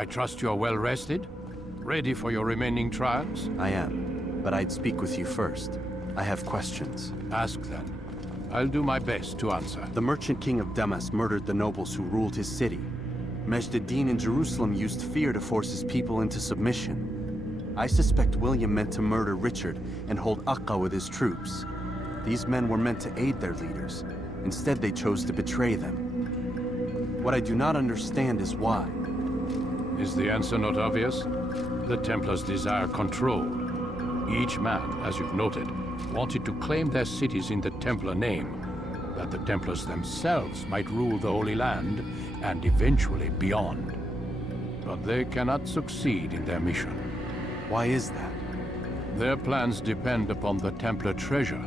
I trust you are well rested? Ready for your remaining trials? I am, but I'd speak with you first. I have questions. Ask then. I'll do my best to answer. The merchant king of Damas murdered the nobles who ruled his city. Majd-ad-Din in Jerusalem used fear to force his people into submission. I suspect William meant to murder Richard and hold Akka with his troops. These men were meant to aid their leaders. Instead, they chose to betray them. What I do not understand is why. Is the answer not obvious? The Templars desire control. Each man, as you've noted, wanted to claim their cities in the Templar name, that the Templars themselves might rule the Holy Land and eventually beyond. But they cannot succeed in their mission. Why is that? Their plans depend upon the Templar treasure,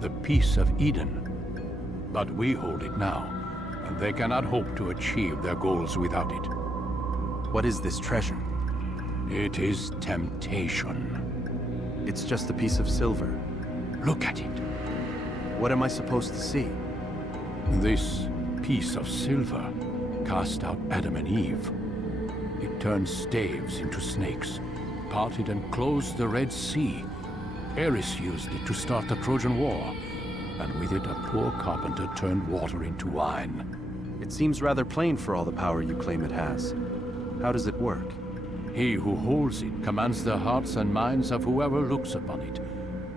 the Peace of Eden. But we hold it now, and they cannot hope to achieve their goals without it. What is this treasure? It is temptation. It's just a piece of silver. Look at it. What am I supposed to see? This piece of silver cast out Adam and Eve. It turned staves into snakes, parted and closed the Red Sea. Ares used it to start the Trojan War, and with it a poor carpenter turned water into wine. It seems rather plain for all the power you claim it has. How does it work? He who holds it commands the hearts and minds of whoever looks upon it.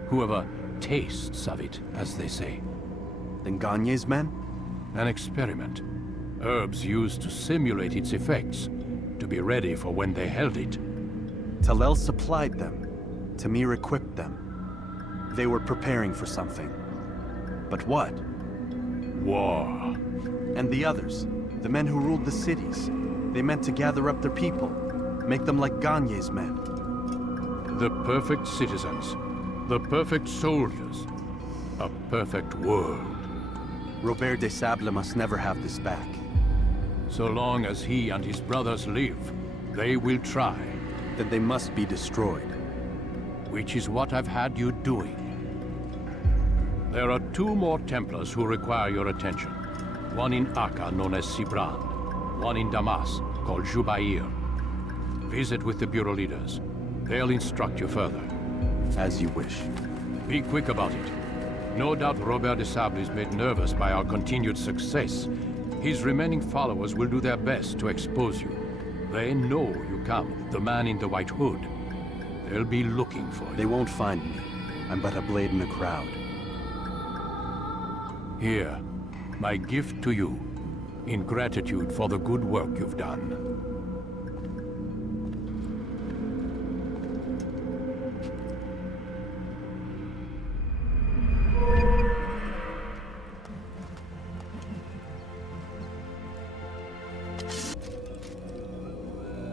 Whoever tastes of it, as they say. Then Gagne's men? An experiment. Herbs used to simulate its effects, to be ready for when they held it. Talel supplied them. Tamir equipped them. They were preparing for something. But what? War. And the others, the men who ruled the cities, they meant to gather up their people, make them like Gagne's men. The perfect citizens, the perfect soldiers, a perfect world. Robert de Sable must never have this back. So long as he and his brothers live, they will try. Then they must be destroyed. Which is what I've had you doing. There are 2 more Templars who require your attention. One in Akka, known as Sibran. One in Damas, called Jubair. Visit with the Bureau leaders. They'll instruct you further. As you wish. Be quick about it. No doubt Robert de Sable is made nervous by our continued success. His remaining followers will do their best to expose you. They know you come, the man in the white hood. They'll be looking for you. They won't find me. I'm but a blade in the crowd. Here, my gift to you, in gratitude for the good work you've done.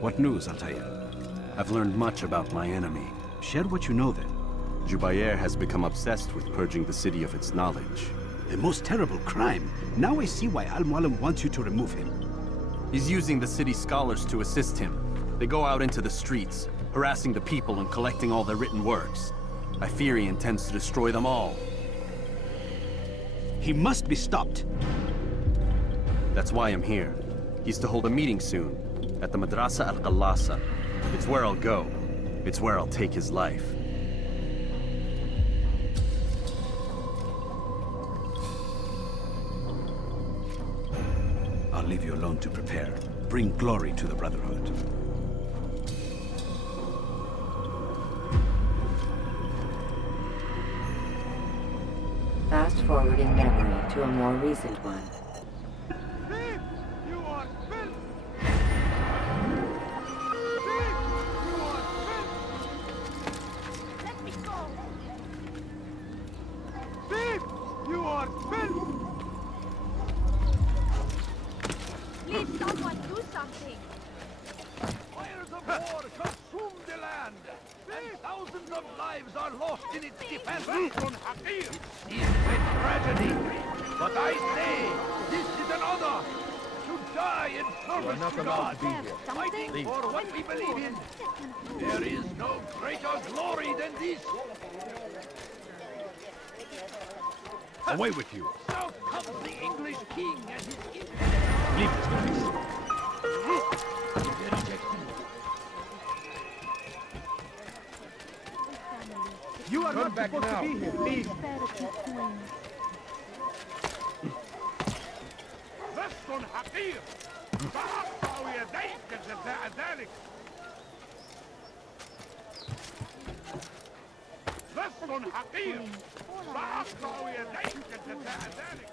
What news, Altair? I've learned much about my enemy. Share what you know then. Jubair has become obsessed with purging the city of its knowledge. A most terrible crime. Now I see why Al-Mualim wants you to remove him. He's using the city scholars to assist him. They go out into the streets, harassing the people and collecting all their written works. I fear he intends to destroy them all. He must be stopped. That's why I'm here. He's to hold a meeting soon, at the Madrasa al-Qallasa. It's where I'll go. It's where I'll take his life. I'll leave you alone to prepare. Bring glory to the Brotherhood. Fast-forwarding memory to a more recent one. Please, someone do something! Fires of war consume the land, and thousands of lives are lost in its defense. It seems a tragedy, but I say, this is an honor to die in service to God, fighting for what we believe in. There is no greater glory than this. Away with you! Now comes the English king and his... Leave this place! The rejected back now. Leave. لست حقير سأقطع يديك جزاء ذلك لست حقير سأقطع يديك جزاء ذلك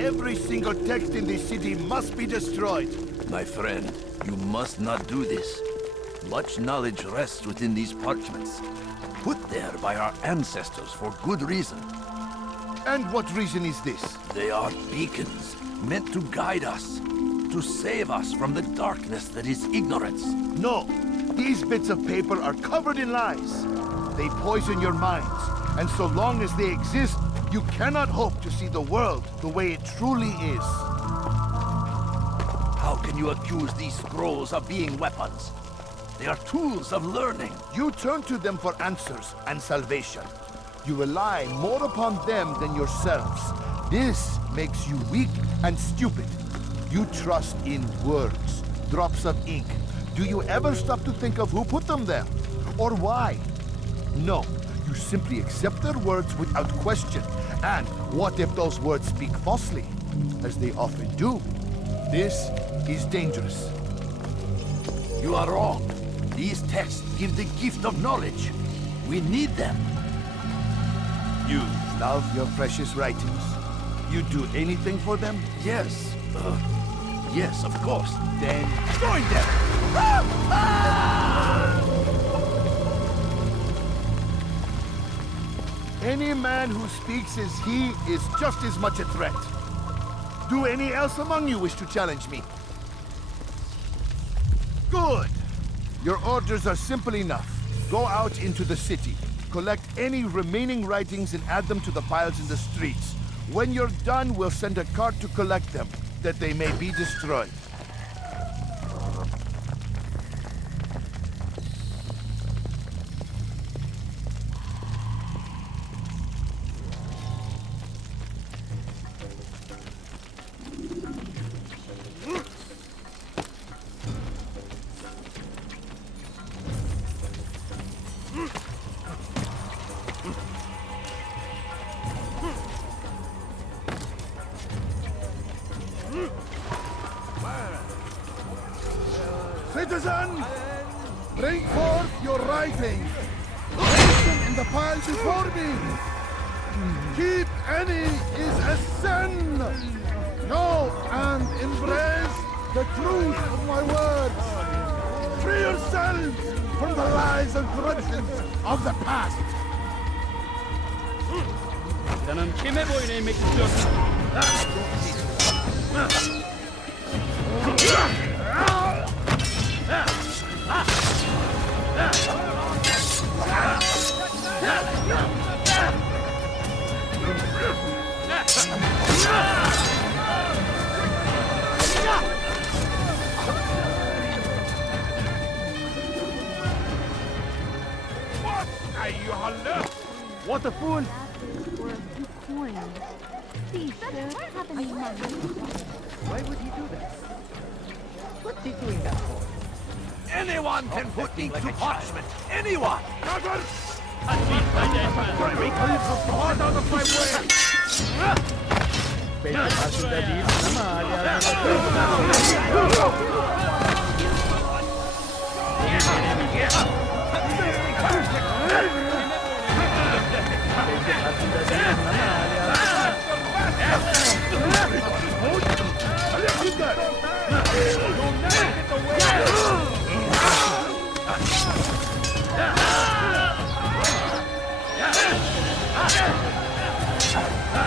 Every single text in this city must be destroyed. My friend, you must not do this. Much knowledge rests within these parchments, put there by our ancestors for good reason. And what reason is this? They are beacons, meant to guide us, to save us from the darkness that is ignorance. No, these bits of paper are covered in lies. They poison your minds, and so long as they exist, you cannot hope to see the world the way it truly is. How can you accuse these scrolls of being weapons? They are tools of learning. You turn to them for answers and salvation. You rely more upon them than yourselves. This makes you weak and stupid. You trust in words, drops of ink. Do you ever stop to think of who put them there? Or why? No, you simply accept their words without question. And what if those words speak falsely? As they often do. This is dangerous. You are wrong. These texts give the gift of knowledge. We need them. You love your precious writings. You do anything for them? Yes. Yes, of course. Then join them! Any man who speaks as he is just as much a threat. Do any else among you wish to challenge me? Good! Your orders are simple enough. Go out into the city. Collect any remaining writings and add them to the piles in the streets. When you're done, we'll send a cart to collect them, that they may be destroyed. Citizen, bring forth your writing. Place them in the pile before me. Keep any is a sin. Know and embrace the truth of my words. Free yourselves from the lies and traditions of the past. Canım kime boyun eğmek istiyorsun? What a fool! Or a few coins. Please, sir, have any money? Why would he do that? What's he doing that for? Anyone can put ink to parchment. Anyone! Out of my way! Belki farkında değil ama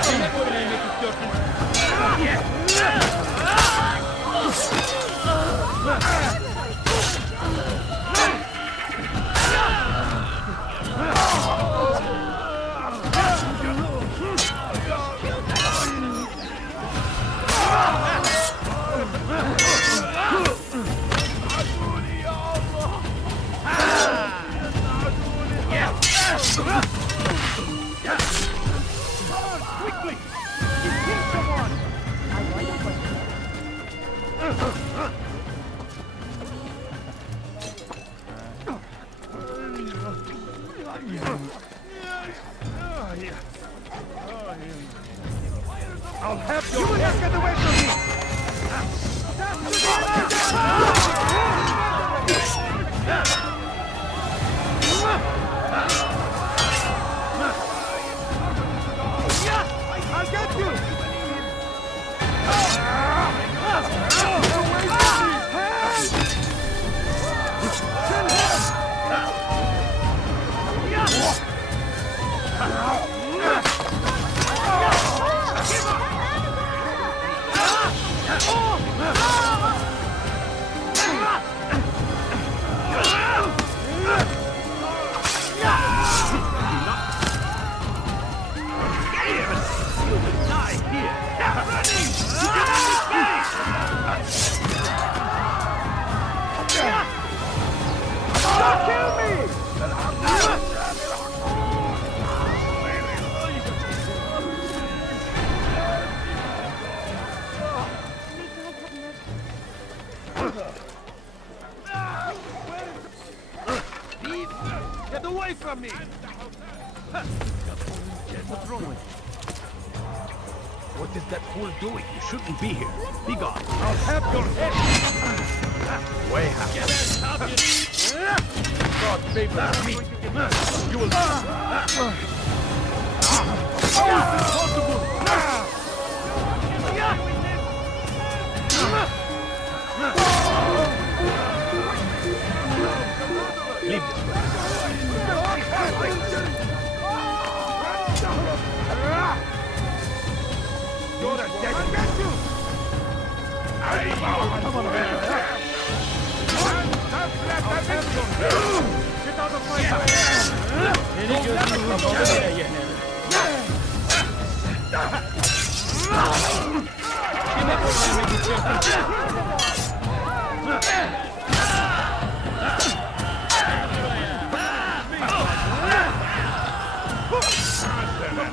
Kime boyun eğmek istiyorsun? doing? You killed someone! I'll have your head. Get away from me! I'll get you! Get away from me! What's wrong with you? What is that fool doing? You shouldn't be here. Be gone. I'll have your head! Way out. God favors me. You will... How is this possible? Leave this. You're a dead man. Come on, man. Get out of my way. Any good over there yet?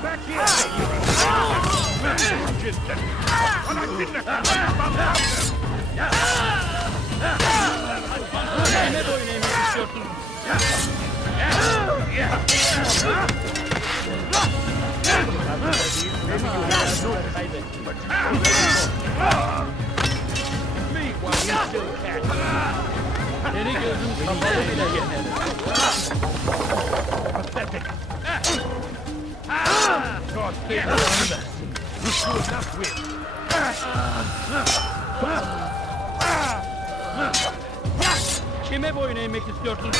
Back here! Pathetic! God save us from that! You should not win! Kime boyun eğmek istiyorsun?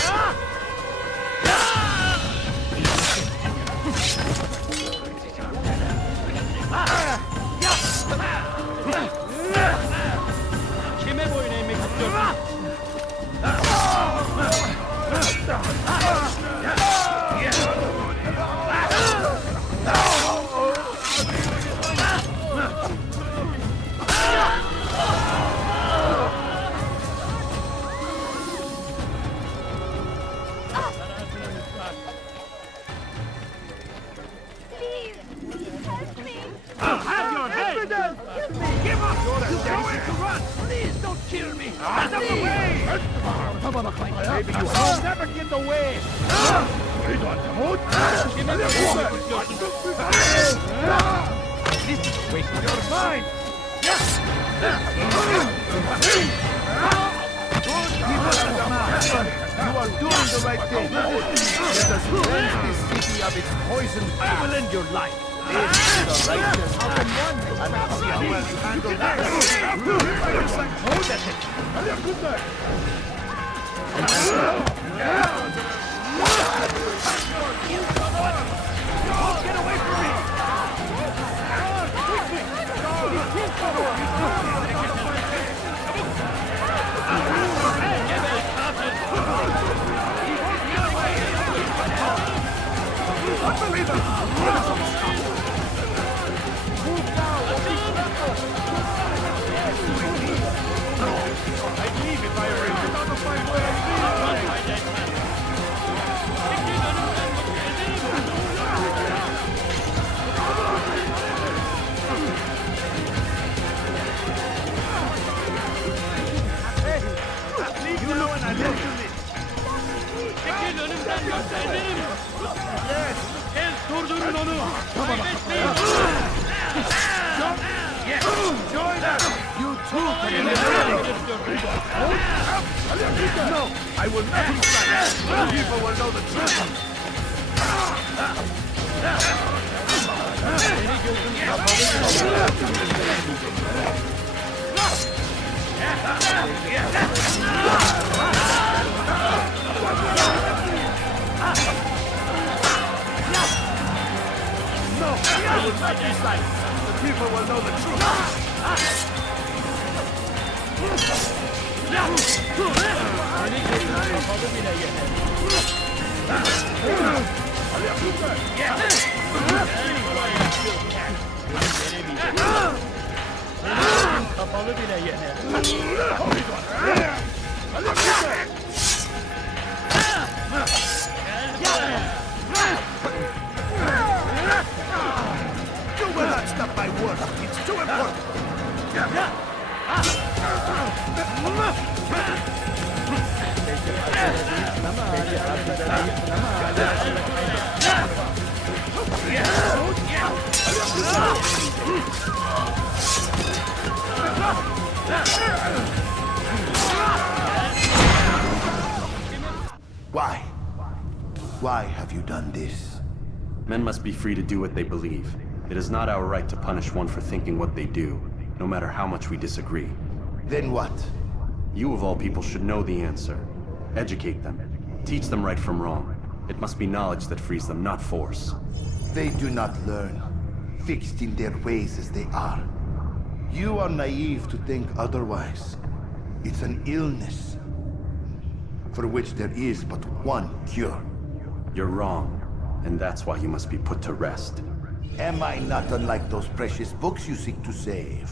Kime boyun eğmek istiyorsun? Kill me! Out of the way! Maybe you will never get away! This is wasting your mind! You are doing the right thing! Let us cleanse this city of its poison. I will end your life! This is the righteous man. And I'll see how well you handle that. Hold that thing. Good night. Get away from me! Unbelievable! No! I will not strike! The people will know the truth! No! I will not be silent! The people will know the truth! You will not stop my work. It's too important. Why? Why have you done this? Men must be free to do what they believe. It is not our right to punish one for thinking what they do, no matter how much we disagree. Then what? You of all people should know the answer. Educate them. Teach them right from wrong. It must be knowledge that frees them, not force. They do not learn, fixed in their ways as they are. You are naive to think otherwise. It's an illness, for which there is but one cure. You're wrong, and that's why you must be put to rest. Am I not unlike those precious books you seek to save?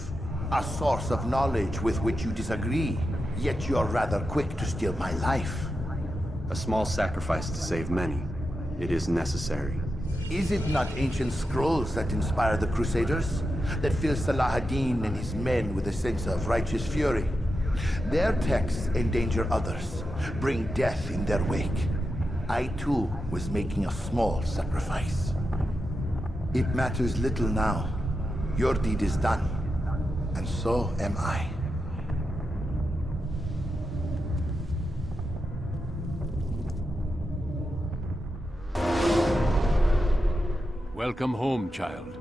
A source of knowledge with which you disagree, yet you are rather quick to steal my life. A small sacrifice to save many. It is necessary. Is it not ancient scrolls that inspire the Crusaders? That fill Salah ad-Din and his men with a sense of righteous fury? Their texts endanger others, bring death in their wake. I too was making a small sacrifice. It matters little now. Your deed is done, and so am I. Welcome home, child.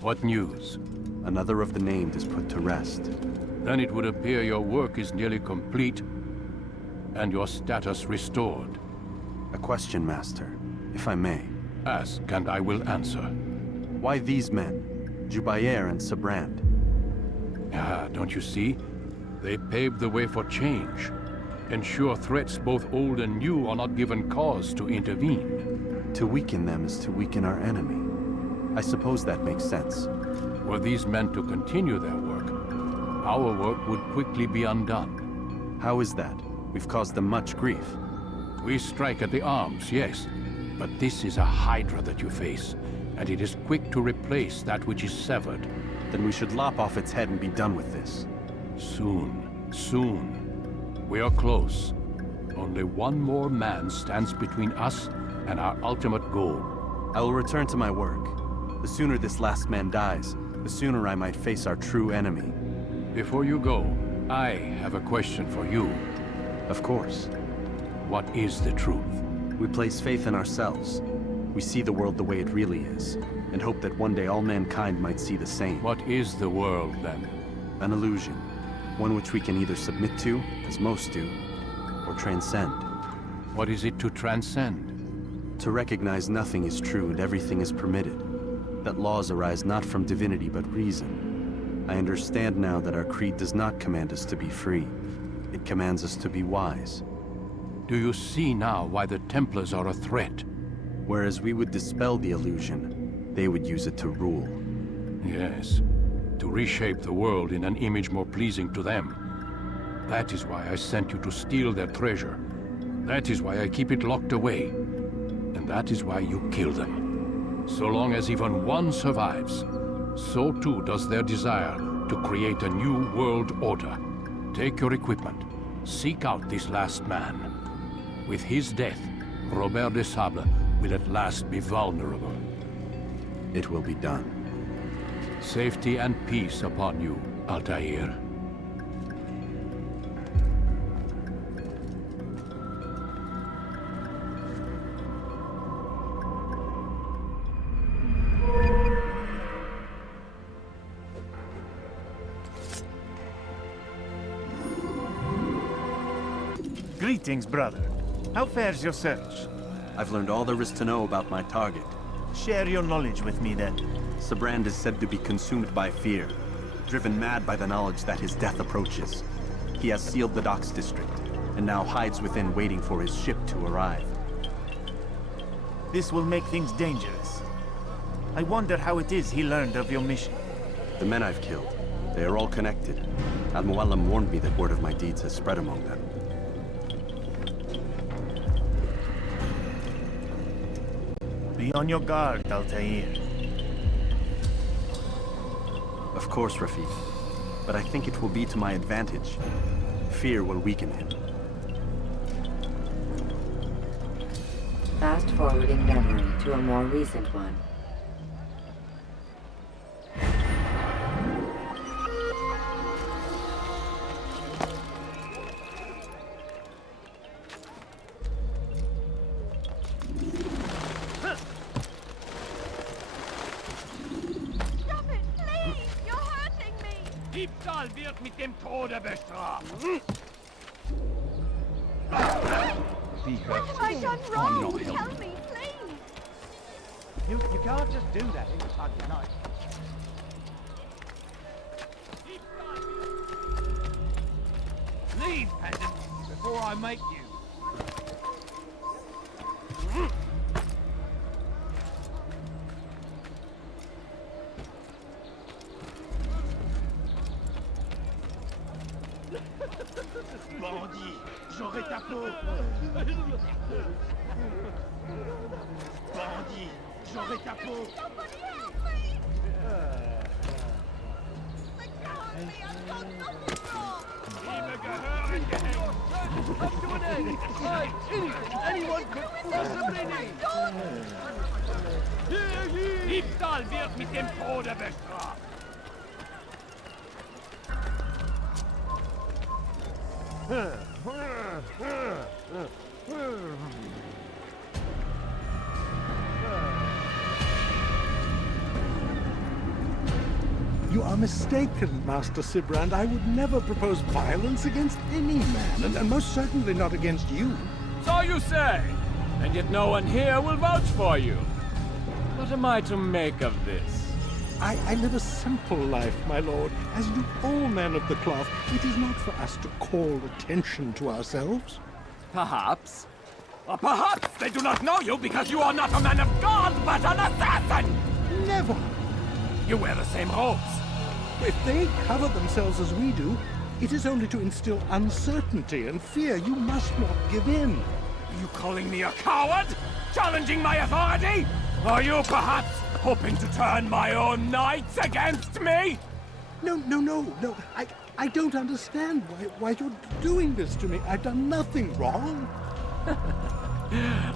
What news? Another of the named is put to rest. Then it would appear your work is nearly complete, and your status restored. A question, Master, if I may. Ask, and I will answer. Why these men? Jubayer and Sabrand? Ah, don't you see? They paved the way for change. Ensure threats both old and new are not given cause to intervene. To weaken them is to weaken our enemy. I suppose that makes sense. Were these men to continue their work, our work would quickly be undone. How is that? We've caused them much grief. We strike at the arms, yes. But this is a hydra that you face, and it is quick to replace that which is severed. Then we should lop off its head and be done with this. Soon, soon. We are close. Only one more man stands between us and our ultimate goal. I will return to my work. The sooner this last man dies, the sooner I might face our true enemy. Before you go, I have a question for you. Of course. What is the truth? We place faith in ourselves. We see the world the way it really is, and hope that one day all mankind might see the same. What is the world, then? An illusion. One which we can either submit to, as most do, or transcend. What is it to transcend? To recognize nothing is true and everything is permitted. That laws arise not from divinity but reason. I understand now that our creed does not command us to be free. It commands us to be wise. Do you see now why the Templars are a threat? Whereas we would dispel the illusion, they would use it to rule. Yes, to reshape the world in an image more pleasing to them. That is why I sent you to steal their treasure. That is why I keep it locked away. And that is why you kill them. So long as even one survives, so too does their desire to create a new world order. Take your equipment. Seek out this last man. With his death, Robert de Sable will at last be vulnerable. It will be done. Safety and peace upon you, Altair. Greetings, brother. How fares your search? I've learned all there is to know about my target. Share your knowledge with me, then. Sibrand is said to be consumed by fear, driven mad by the knowledge that his death approaches. He has sealed the docks district, and now hides within waiting for his ship to arrive. This will make things dangerous. I wonder how it is he learned of your mission. The men I've killed, they are all connected. Al-Mualim warned me that word of my deeds has spread among them. Be on your guard, Altair. Of course, Rafik. But I think it will be to my advantage. Fear will weaken him. Fast forwarding memory to a more recent one. Stop it, please! You're hurting me! Diebstahl wird mit dem Tode bestraft. What have I done wrong? Tell me, please! You can't just do that in the Sunday night. Leave, peasant, before I make you. Bandit, j'aurai ta peau! Bandit, j'aurai ta peau! Somebody help me! They can't be! I've done nothing wrong! Come to an end! Right, anything anyone could possibly need! Diebstahl wird mit dem Tode bestraft! You are mistaken, Master Sibrand. I would never propose violence against any man, and most certainly not against you. So you say, and yet no one here will vouch for you. What am I to make of this? I live a simple life, my lord. As do all men of the cloth, it is not for us to call attention to ourselves. Perhaps. Or perhaps they do not know you because you are not a man of God, but an assassin! Never! You wear the same robes. If they cover themselves as we do, it is only to instill uncertainty and fear. You must not give in. Are you calling me a coward? Challenging my authority? Are you perhaps hoping to turn my own knights against me? No. I don't understand why you're doing this to me. I've done nothing wrong.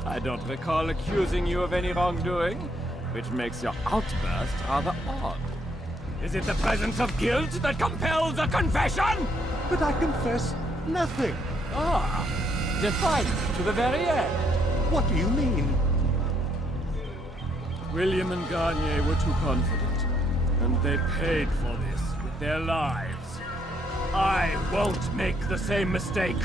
I don't recall accusing you of any wrongdoing, which makes your outburst rather odd. Is it the presence of guilt that compels a confession? But I confess nothing. Ah, defiant to the very end. What do you mean? William and Garnier were too confident, and they paid for this with their lives. I won't make the same mistake.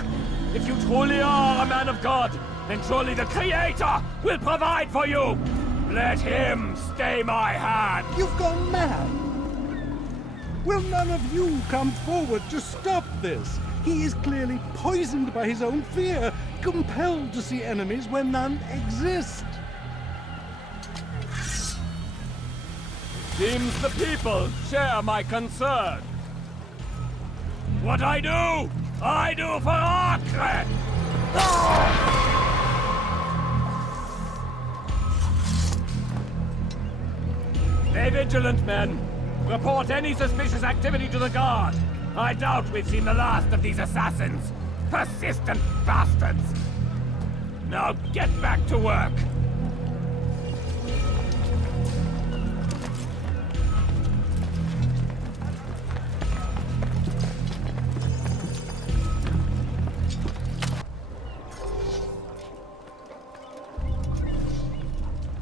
If you truly are a man of God, then surely the Creator will provide for you. Let him stay my hand. You've gone mad. Will none of you come forward to stop this? He is clearly poisoned by his own fear, compelled to see enemies where none exist. Seems the people share my concern. What I do for Acre! Stay vigilant, men. Report any suspicious activity to the guard. I doubt we've seen the last of these assassins. Persistent bastards. Now get back to work.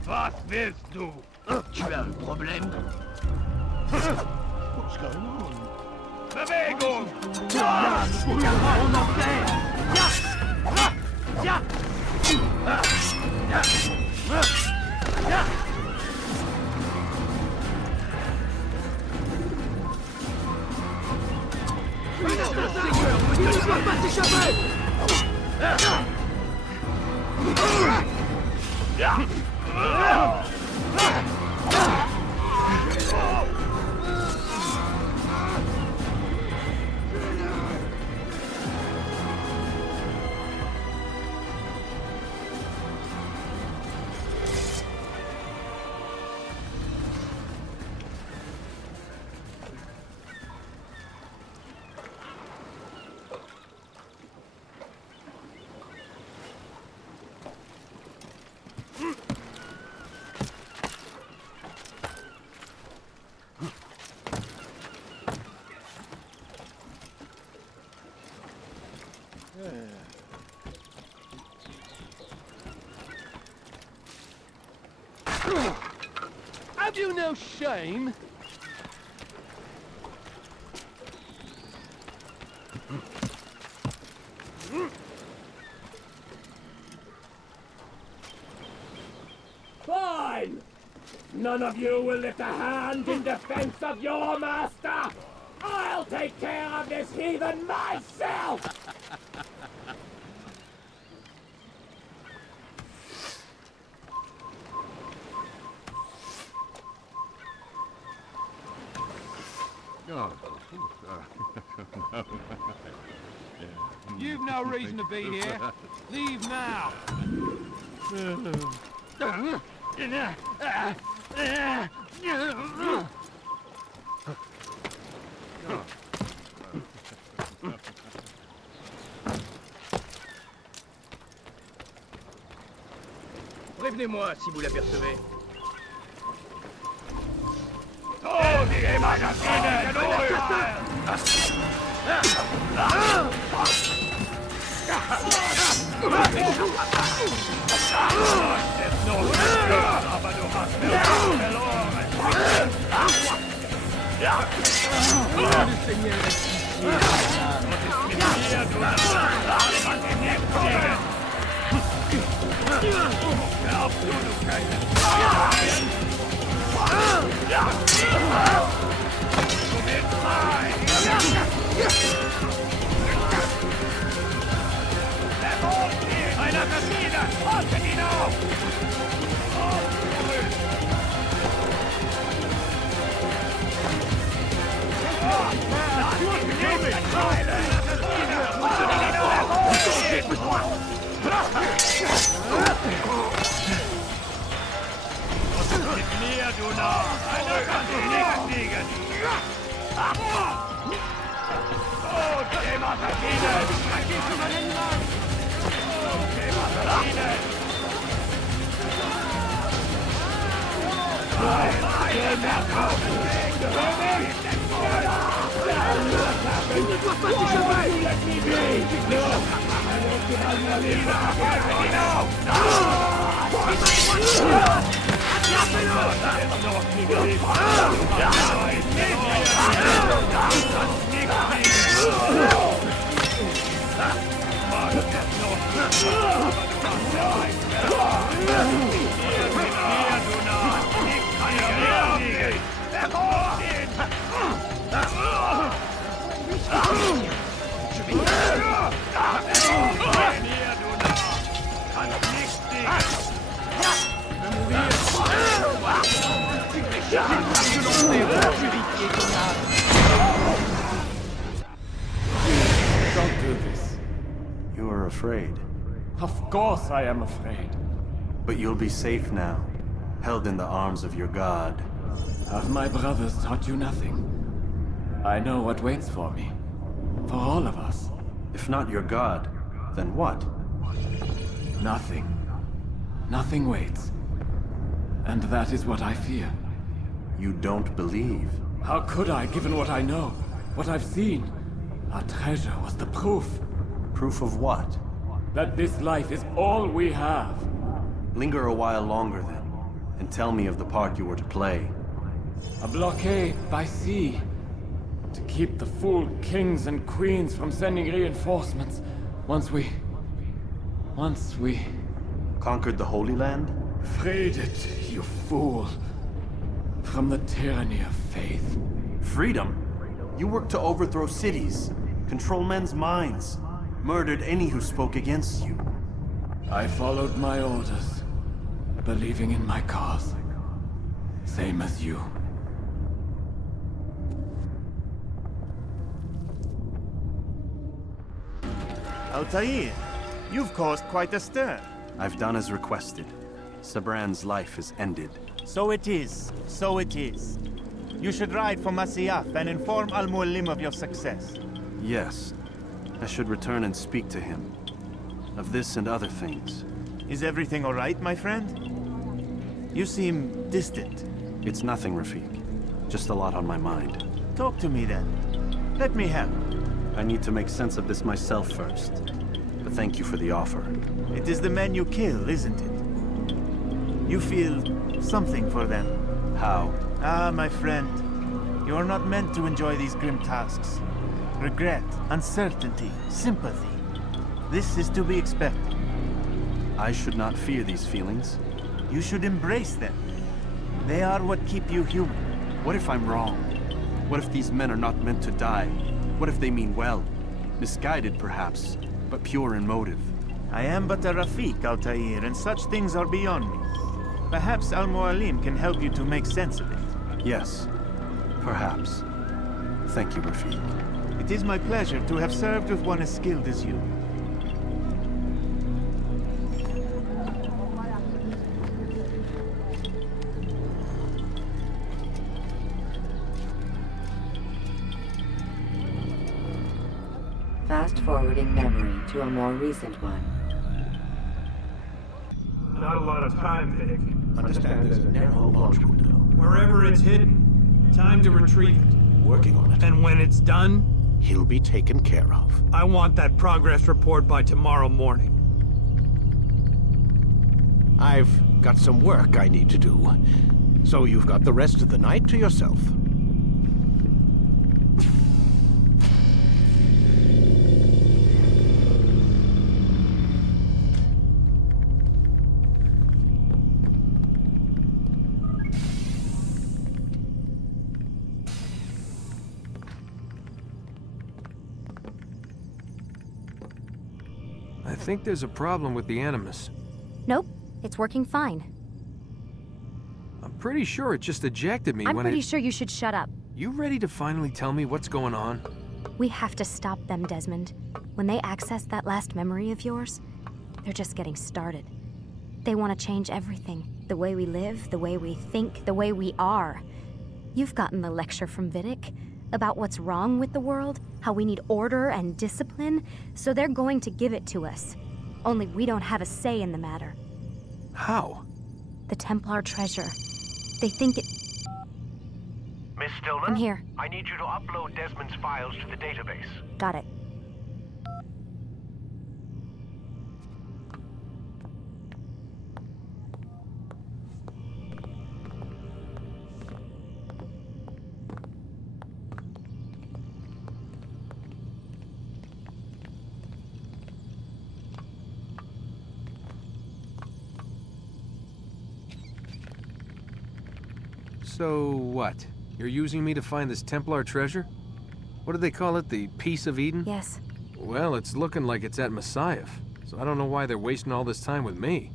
Was willst du? Tu as un problème? What's going on? Bewegung! Ja! On en fait! Ja! Have you no shame? Fine! None of you will lift a hand in defense of your master! I'll take care of this heathen myself! You've no reason to be here. Leave now. Prévenez-moi si vous l'apercevez. Don't do this. You are afraid. Of course I am afraid. But you'll be safe now, held in the arms of your god. Have my brothers taught you nothing? I know what waits for me. For all of us. If not your god, then what? Nothing. Nothing waits. And that is what I fear. You don't believe. How could I, given what I know? What I've seen? Our treasure was the proof. Proof of what? That this life is all we have. Linger a while longer then, and tell me of the part you were to play. A blockade by sea. To keep the fool kings and queens from sending reinforcements once we Once we Conquered the Holy Land? freed it, you fool. From the tyranny of faith. Freedom? You worked to overthrow cities, control men's minds, murdered any who spoke against you. I followed my orders, believing in my cause. Same as you. Altair, you've caused quite a stir. I've done as requested. Sabran's life is ended. So it is. So it is. You should ride for Masyaf and inform Al-Mualim of your success. Yes. I should return and speak to him. Of this and other things. Is everything all right, my friend? You seem distant. It's nothing, Rafik. Just a lot on my mind. Talk to me then. Let me help. I need to make sense of this myself first. But thank you for the offer. It is the men you kill, isn't it? You feel something for them. How? Ah, my friend. You are not meant to enjoy these grim tasks. Regret, uncertainty, sympathy. This is to be expected. I should not fear these feelings. You should embrace them. They are what keep you human. What if I'm wrong? What if these men are not meant to die? What if they mean well? Misguided, perhaps, but pure in motive. I am but a Rafik, Altair, and such things are beyond me. Perhaps Al-Mualim can help you to make sense of it. Yes, perhaps. Thank you, Rafik. It is my pleasure to have served with one as skilled as you. Fast-forwarding memory to a more recent one. Not a lot of time, Vic. Understand there's a narrow launch window. Wherever it's hidden, time to retrieve it. Working on it. And when it's done, He'll be taken care of. I want that progress report by tomorrow morning. I've got some work I need to do. So you've got the rest of the night to yourself. I think there's a problem with the Animus. Nope, it's working fine. I'm pretty sure it just ejected me I'm when pretty sure you should shut up. You ready to finally tell me what's going on? We have to stop them, Desmond. When they access that last memory of yours, they're just getting started. They want to change everything. The way we live, the way we think, the way we are. You've gotten the lecture from Vidic about what's wrong with the world, how we need order and discipline, so they're going to give it to us. Only we don't have a say in the matter. How? The Templar treasure. They think it... Miss Stillman? I'm here. I need you to upload Desmond's files to the database. Got it. So what? You're using me to find this Templar treasure? What do they call it? The Piece of Eden? Yes. Well, it's looking like it's at Masyaf, so I don't know why they're wasting all this time with me.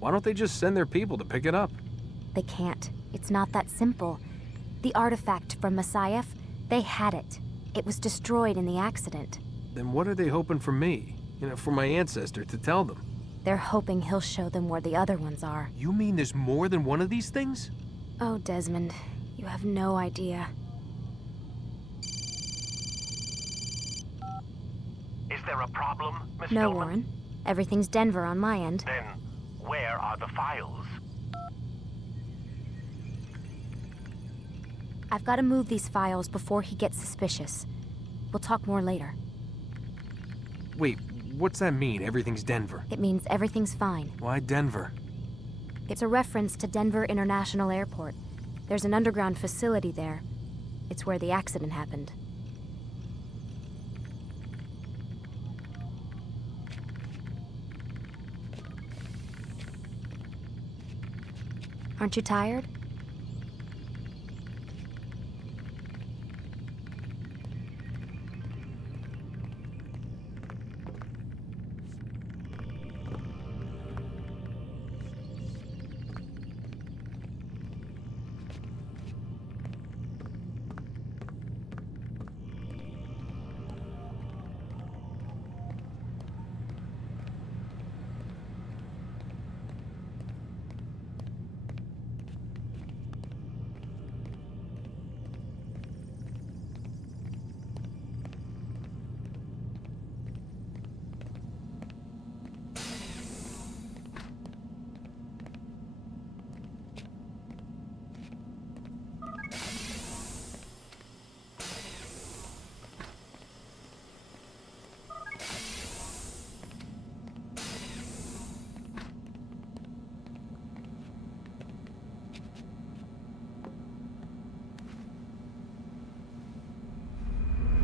Why don't they just send their people to pick it up? They can't. It's not that simple. The artifact from Masyaf, they had it. It was destroyed in the accident. Then what are they hoping for me? You know, for my ancestor to tell them? They're hoping he'll show them where the other ones are. You mean there's more than one of these things? Oh, Desmond, you have no idea. Is there a problem, Miss No, Stillman? Warren. Everything's Denver on my end. Then, where are the files? I've got to move these files before he gets suspicious. We'll talk more later. Wait, what's that mean, everything's Denver? It means everything's fine. Why Denver? It's a reference to Denver International Airport. There's an underground facility there. It's where the accident happened. Aren't you tired?